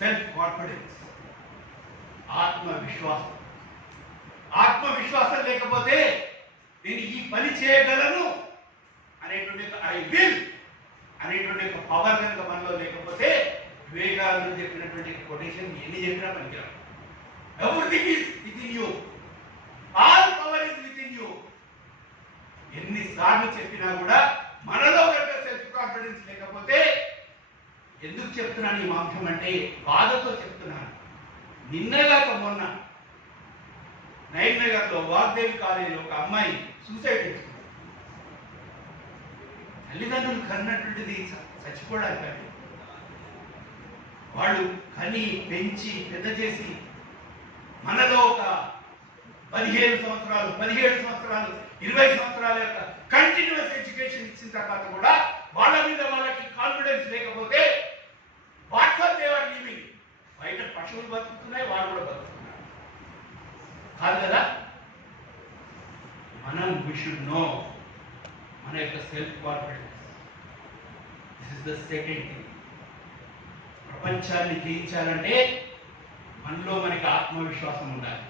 Self confidence, ఆత్మవిశ్వాసం. ఆత్మవిశ్వాసం లేకపోతే నేను ఈ పని చేయగలను అనేటువంటి ఐ విల్ అనేటువంటి ఒక పవర్ కనుక మనలో లేకపోతే వివేకానంద చెప్పినటువంటి కొటేషన్ ఎన్ని చెప్పినా పనికిరాదు. Everything is with in you, all power is with in you. ఎన్నిసార్లు చెప్పినా కూడా మనలో కనుక సెల్ఫ్ కాన్ఫిడెన్స్ లేకపోతే, ఎందుకు చెప్తున్నాను ఈ అంశం అంటే బాధతో చెప్తున్నాను. నిన్నగాక మొన్న నగర్లో వాగ్దేవి కాలేజీలో ఒక అమ్మాయి సూసైడ్ చేసుకుంది. తల్లిదండ్రులు కన్నటువంటిది చచ్చిపోవడానికి కాదు, వాళ్ళు కని పెంచి పెద్ద చేసి మనలో ఒక 17 సంవత్సరాలు 20 సంవత్సరాల యొక్క కంటిన్యూస్ ఎడ్యుకేషన్ ఇచ్చిన తర్వాత కూడా వాళ్ళ మీద వాళ్ళకి కాన్ఫిడెన్స్ లేకపోతే వాట్సాప్ దేవర్ లివింగ్. బయట పశువులు బతుకుతున్నాయి, వాళ్ళు కూడా బతుకుతున్నారు కాదు కదా. మనం వి షుడ్ నో మన యొక్క self confidence. This is the second thing. ప్రపంచాన్ని జయించాలంటే మనలో మనకి ఆత్మవిశ్వాసం ఉండాలి.